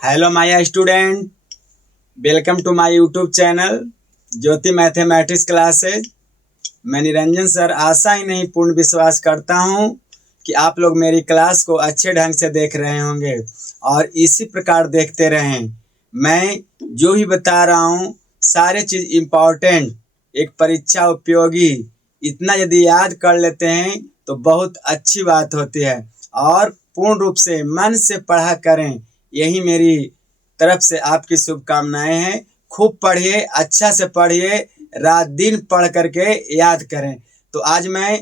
Hello my student, welcome to my YouTube channel Jyoti mathematics classes. मैं Niranjan sir आशा ही नहीं पूर्ण विश्वास करता हूं कि आप लोग मेरी क्लास को अच्छे ढंग से देख रहे होंगे और इसी प्रकार देखते रहें। मैं जो भी बता रहा हूं सारे चीज़ इम्पॉर्टेंट, एक परीक्षा उपयोगी, इतना यदि याद कर लेते हैं तो बहुत अच्छी बात होती है। और पूर्ण रूप से मन से पढ़ा करें, यही मेरी तरफ से आपकी शुभकामनाएं हैं। खूब पढ़िए, अच्छा से पढ़िए, रात दिन पढ़ करके याद करें। तो आज मैं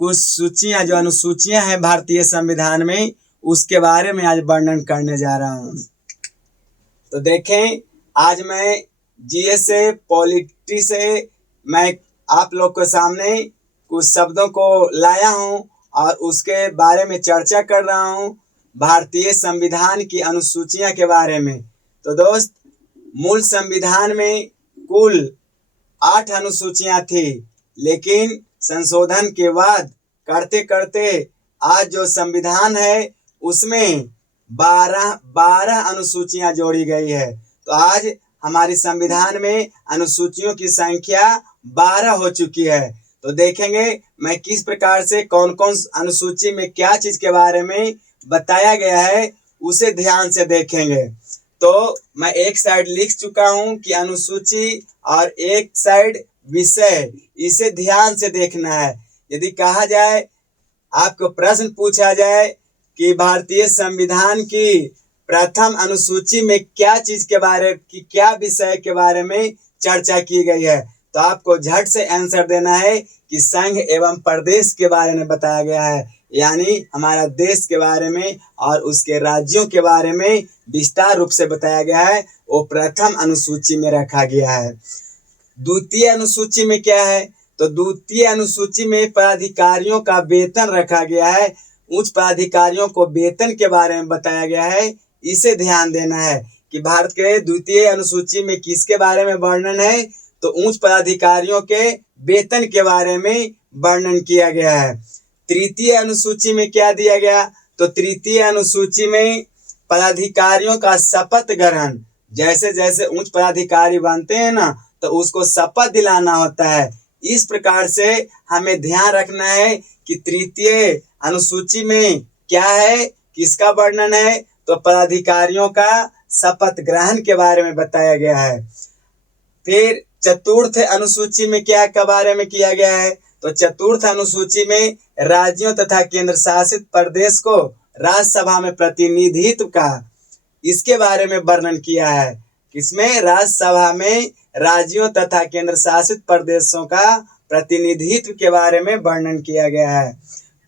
कुछ सूचियां, जो अनुसूचियां हैं भारतीय संविधान में, उसके बारे में आज वर्णन करने जा रहा हूं। तो देखें, आज मैं जीएस से, पॉलिटी से मैं आप लोग के सामने कुछ शब्दों को लाया हूं और उसके बारे में चर्चा कर रहा हूं, भारतीय संविधान की अनुसूचियां के बारे में। तो दोस्त, मूल संविधान में कुल 8 अनुसूचियां थी, लेकिन संशोधन के बाद करते करते आज जो संविधान है उसमें 12 अनुसूचियां जोड़ी गई है। तो आज हमारी संविधान में अनुसूचियों की संख्या 12 हो चुकी है। तो देखेंगे मैं किस प्रकार से कौन कौन अनुसूची में क्या चीज के बारे में बताया गया है, उसे ध्यान से देखेंगे। तो मैं एक साइड लिख चुका हूं कि अनुसूची, और एक साइड विषय, इसे ध्यान से देखना है। यदि कहा जाए, आपको प्रश्न पूछा जाए कि भारतीय संविधान की प्रथम अनुसूची में क्या चीज के बारे की, क्या विषय के बारे में चर्चा की गई है, तो आपको झट से आंसर देना है कि संघ एवं प्रदेश के बारे में बताया गया है, यानी हमारा देश के बारे में और उसके राज्यों के बारे में विस्तार रूप से बताया गया है। वो प्रथम अनुसूची में रखा गया है। द्वितीय अनुसूची में क्या है? तो द्वितीय अनुसूची में पदाधिकारियों का वेतन रखा गया है। उच्च पदाधिकारियों को वेतन के बारे में बताया गया है। इसे ध्यान देना है कि भारत के द्वितीय अनुसूची में किसके बारे में वर्णन है, तो उच्च पदाधिकारियों के वेतन के बारे में वर्णन किया गया है। तृतीय अनुसूची में क्या दिया गया? तो तृतीय अनुसूची में पदाधिकारियों का शपथ ग्रहण, जैसे जैसे उच्च पदाधिकारी बनते हैं ना, तो उसको शपथ दिलाना होता है। इस प्रकार से हमें ध्यान रखना है कि तृतीय अनुसूची में क्या है, किसका वर्णन है, तो पदाधिकारियों का शपथ ग्रहण के बारे में बताया गया है। फिर चतुर्थ अनुसूची में क्या के बारे में किया गया है? तो चतुर्थ अनुसूची में राज्यों तथा केंद्र शासित प्रदेश को राज्यसभा में प्रतिनिधित्व का, इसके बारे में वर्णन किया है। किसमें? राज्यसभा में राज्यों तथा केंद्र शासित प्रदेशों का प्रतिनिधित्व के बारे में वर्णन किया गया है।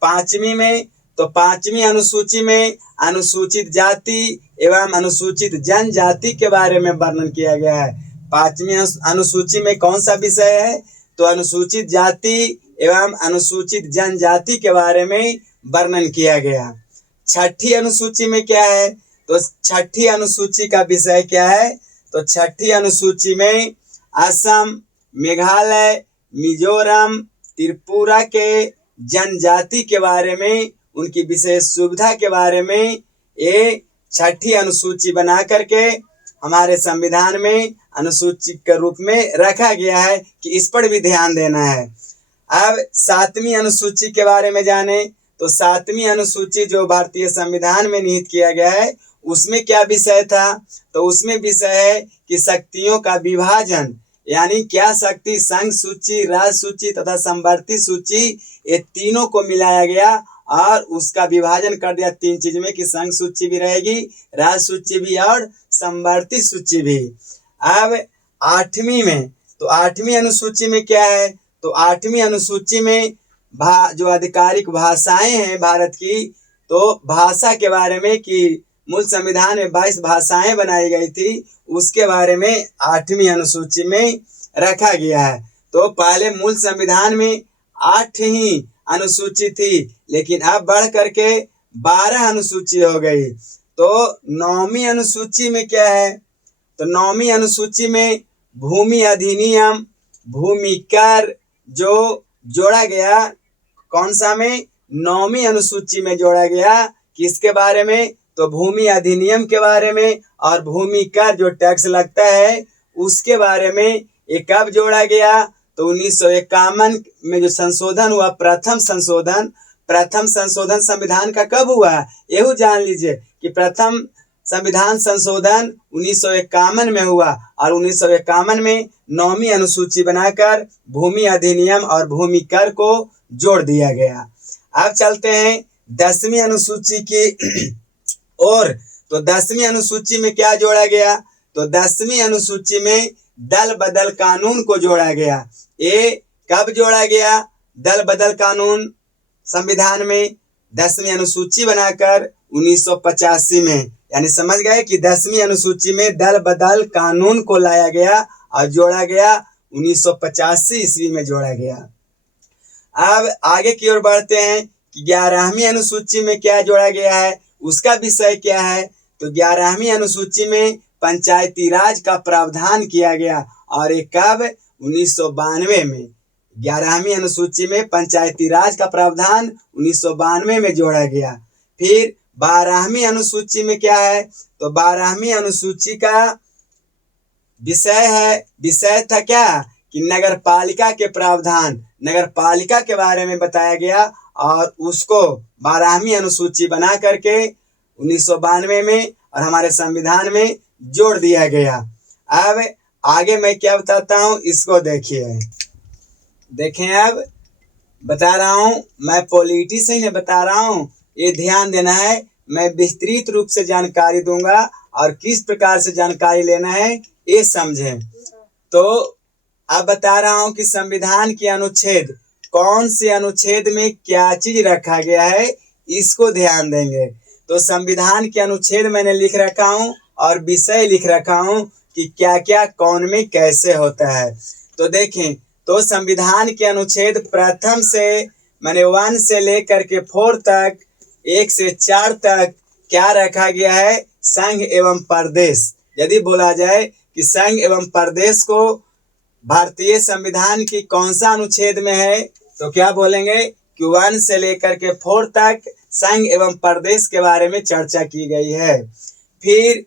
पांचवी में, तो पांचवी अनुसूची में अनुसूचित जाति एवं अनुसूचित जनजाति के बारे में वर्णन किया गया है। पांचवी अनुसूची में कौन सा विषय है? तो अनुसूचित जाति एवं अनुसूचित जनजाति के बारे में वर्णन किया गया। छठी अनुसूची में क्या है? तो छठी अनुसूची का विषय क्या है? तो छठी अनुसूची में असम, मेघालय, मिजोरम, त्रिपुरा के जनजाति के बारे में, उनकी विशेष सुविधा के बारे में ये छठी अनुसूची बना करके हमारे संविधान में अनुसूची के रूप में रखा गया है कि इस पर भी ध्यान देना है। अब सातवीं अनुसूची के बारे में जाने, तो सातवीं अनुसूची जो भारतीय संविधान में निहित किया गया है, उसमें क्या विषय था? तो उसमें विषय है कि शक्तियों का विभाजन, यानी क्या शक्ति, संघ सूची, राज्य सूची तथा समवर्ती सूची, ये तीनों को मिलाया गया और उसका विभाजन कर दिया 3 चीज में कि संघ सूची भी रहेगी, राज्य सूची भी और समवर्ती सूची भी। अब 8वीं में, तो 8वीं अनुसूची में क्या है? तो 8वीं अनुसूची में जो आधिकारिक भाषाएं हैं भारत की, तो भाषा के बारे में कि मूल संविधान में 22 भाषाएं बनाई गई थी, उसके बारे में 8वीं अनुसूची में रखा गया है। तो पहले मूल संविधान में 8 ही अनुसूची थी, लेकिन अब बढ़ करके 12 अनुसूची हो गई। तो 9वीं अनुसूची में क्या है? तो 9वीं अनुसूची में भूमि अधिनियम, भूमि कर जो जोड़ा गया, कौन सा में? 9वीं अनुसूची में जोड़ा गया। किसके बारे में? तो भूमि अधिनियम के बारे में और भूमि कर जो टैक्स लगता है उसके बारे में ये कब जोड़ा गया, तो 1951 में जो संशोधन हुआ, प्रथम संशोधन संविधान का कब हुआ, यही जान लीजिए कि प्रथम संविधान संशोधन 1951 में हुआ और 1951 में 9वीं अनुसूची बनाकर भूमि अधिनियम और भूमि कर को जोड़ दिया गया। अब चलते हैं 10वीं अनुसूची की ओर। तो 10वीं अनुसूची में क्या जोड़ा गया, तो 10वीं अनुसूची में दल बदल कानून को जोड़ा गया। ये कब जोड़ा गया, दल बदल कानून संविधान में 10वीं अनुसूची बनाकर 1985 में, यानी समझ गए कि 10वीं अनुसूची में दल बदल कानून को लाया गया और जोड़ा गया 1985 ईस्वी में जोड़ा गया। अब आगे की ओर बढ़ते हैं कि 11वीं अनुसूची में क्या जोड़ा गया है, उसका विषय क्या है, तो 11वीं अनुसूची में पंचायती राज का प्रावधान किया गया और ये कब, 1992 में। 11वीं अनुसूची में पंचायती राज का प्रावधान 1992 में जोड़ा गया। फिर 12वीं अनुसूची में क्या है, तो 12वीं अनुसूची का विषय था क्या कि नगर पालिका के प्रावधान, नगर पालिका के बारे में बताया गया और उसको 12वीं अनुसूची बना करके 1992 में और हमारे संविधान में जोड़ दिया गया। अब आगे मैं क्या बताता हूँ इसको देखिए, देखें अब बता रहा हूँ, मैं पॉलिटी से ही बता रहा हूँ, ये ध्यान देना है, मैं विस्तृत रूप से जानकारी दूंगा और किस प्रकार से जानकारी लेना है ये समझें। तो अब बता रहा हूँ कि संविधान के अनुच्छेद, कौन से अनुच्छेद में क्या चीज रखा गया है इसको ध्यान देंगे। तो संविधान के अनुच्छेद मैंने लिख रखा हूँ और विषय लिख रखा हूँ कि क्या क्या कौन में कैसे होता है। तो देखें, तो संविधान के अनुच्छेद प्रथम से मैंने 1 से लेकर के 4 तक, 1 से 4 तक क्या रखा गया है, संघ एवं प्रदेश। यदि बोला जाए कि संघ एवं प्रदेश को भारतीय संविधान की कौन सा अनुच्छेद में है, तो क्या बोलेंगे कि 1 से लेकर के 4 तक संघ एवं प्रदेश के बारे में चर्चा की गई है। फिर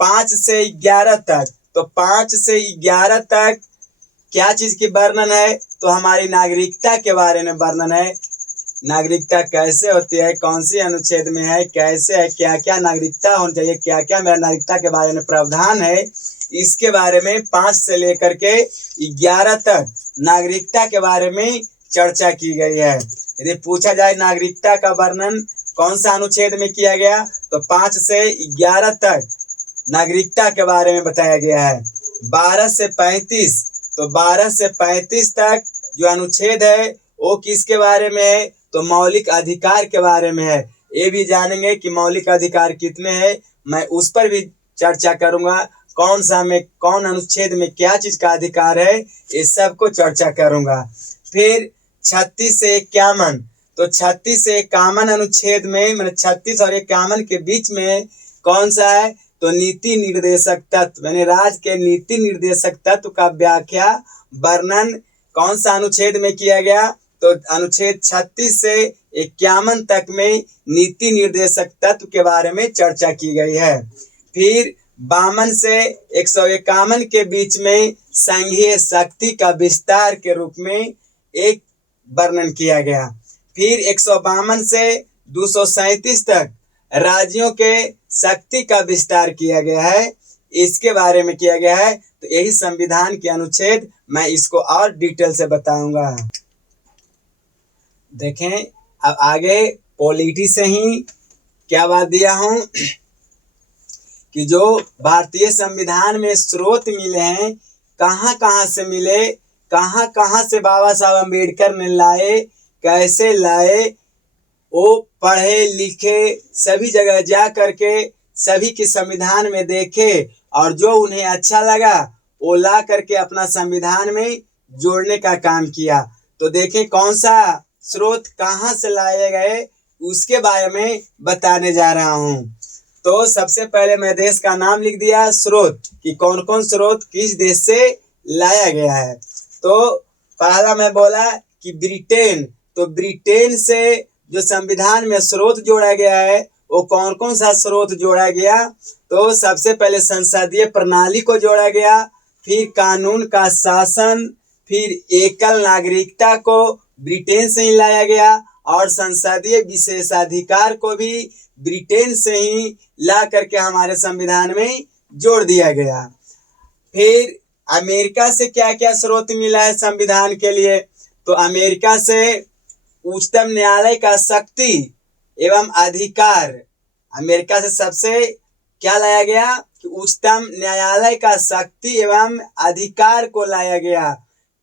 5 से 11 तक, तो 5 से 11 तक क्या चीज की वर्णन है, तो हमारी नागरिकता के बारे में वर्णन है। नागरिकता कैसे होती है, कौन सी अनुच्छेद में है, कैसे है, क्या क्या नागरिकता होनी चाहिए, क्या क्या मेरा नागरिकता के बारे में प्रावधान है, इसके बारे में 5 से लेकर के 11 तक नागरिकता के बारे में चर्चा की गई है। यदि पूछा जाए नागरिकता का वर्णन कौन सा अनुच्छेद में किया गया, तो 5 से 11 तक नागरिकता के बारे में बताया गया है। 12 से 35, तो 12 से 35 तक जो अनुच्छेद है वो किसके बारे में है, तो मौलिक अधिकार के बारे में है। ये भी जानेंगे कि मौलिक अधिकार कितने हैं, मैं उस पर भी चर्चा करूंगा, कौन सा में कौन अनुच्छेद में क्या चीज का अधिकार है, इस सब को चर्चा करूंगा। फिर 36 से 51, तो 36 से 51 अनुच्छेद में, मैंने 36 और 51 के बीच में कौन सा है, तो नीति निर्देशक तत्व, यानी राज्य के नीति निर्देशक तत्व का व्याख्या वर्णन कौन सा अनुच्छेद में किया गया, तो अनुच्छेद 36 से 51 तक में नीति निर्देशक तत्व के बारे में चर्चा की गई है। फिर 52 से 151 के बीच में संघीय शक्ति का विस्तार के रूप में एक वर्णन किया गया। फिर 152 से 237 तक राज्यों के शक्ति का विस्तार किया गया है, इसके बारे में किया गया है। तो यही संविधान के अनुच्छेद, मैं इसको और डिटेल से बताऊंगा। देखें अब आगे पॉलिटी से ही क्या बात दिया हूं कि जो भारतीय संविधान में स्रोत मिले हैं, कहां कहां से मिले, कहां कहां से बाबा साहब अम्बेडकर ने लाए, कैसे लाए, वो पढ़े लिखे, सभी जगह जा करके सभी के संविधान में देखे और जो उन्हें अच्छा लगा वो ला करके अपना संविधान में जोड़ने का काम किया। तो देखें कौन सा स्रोत कहां से लाए गए उसके बारे में बताने जा रहा हूं। तो सबसे पहले मैं देश का नाम लिख दिया, स्रोत कि कौन कौन स्रोत किस देश से लाया गया है। तो पहला मैं बोला कि ब्रिटेन, तो ब्रिटेन से जो संविधान में स्रोत जोड़ा गया है वो कौन कौन सा स्रोत जोड़ा गया? तो सबसे पहले संसदीय प्रणाली को जोड़ा गया, फिर कानून का शासन, फिर एकल नागरिकता को ब्रिटेन से ही लाया गया और संसदीय विशेषाधिकार को भी ब्रिटेन से ही ला करके हमारे संविधान में जोड़ दिया गया। फिर अमेरिका से क्या क्या स्रोत मिला है संविधान के लिए? तो अमेरिका से उच्चतम न्यायालय का शक्ति एवं अधिकार, अमेरिका से सबसे क्या लाया गया कि उच्चतम न्यायालय का शक्ति एवं अधिकार को लाया गया।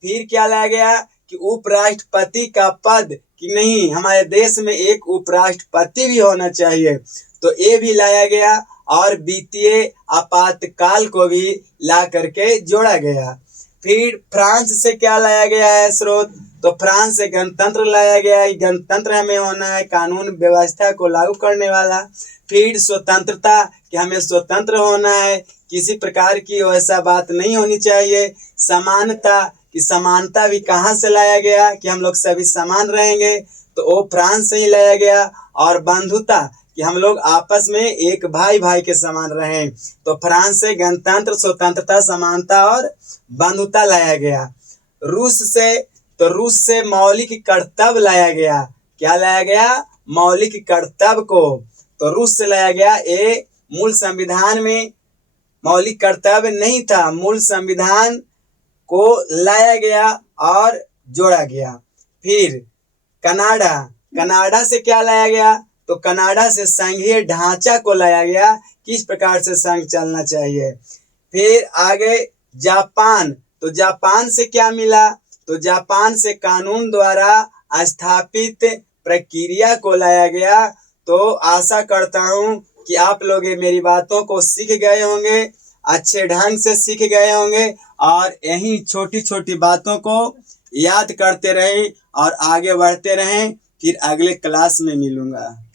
फिर क्या लाया गया कि उपराष्ट्रपति का पद, कि नहीं हमारे देश में एक उपराष्ट्रपति भी होना चाहिए, तो ये भी लाया गया और वित्तीय आपातकाल को भी ला करके जोड़ा गया। फिर फ्रांस से क्या लाया गया है स्रोत? तो फ्रांस से गणतंत्र लाया गया है, गणतंत्र हमें होना है, कानून व्यवस्था को लागू करने वाला। फिर स्वतंत्रता, कि हमें स्वतंत्र होना है, किसी प्रकार की वैसा बात नहीं होनी चाहिए। समानता, कि समानता भी कहाँ से लाया गया कि हम लोग सभी समान रहेंगे, तो वो फ्रांस से ही लाया गया। और बंधुता, कि हम लोग आपस में एक भाई भाई के समान रहें, तो फ्रांस से गणतंत्र, स्वतंत्रता, समानता और बंधुता लाया गया। रूस से, तो रूस से मौलिक कर्तव्य लाया गया। क्या लाया गया? मौलिक कर्तव्य को, तो रूस से लाया गया। ये मूल संविधान में मौलिक कर्तव्य नहीं था, मूल संविधान को लाया गया और जोड़ा गया। फिर कनाडा, कनाडा से क्या लाया गया? तो कनाडा से संघीय ढांचा को लाया गया, किस प्रकार से संघ चलना चाहिए। फिर आगे जापान, तो जापान से क्या मिला? तो जापान से कानून द्वारा स्थापित प्रक्रिया को लाया गया। तो आशा करता हूँ कि आप लोग ये मेरी बातों को सीख गए होंगे, अच्छे ढंग से सीख गए होंगे और यही छोटी छोटी बातों को याद करते रहें और आगे बढ़ते रहें। फिर अगले क्लास में मिलूंगा।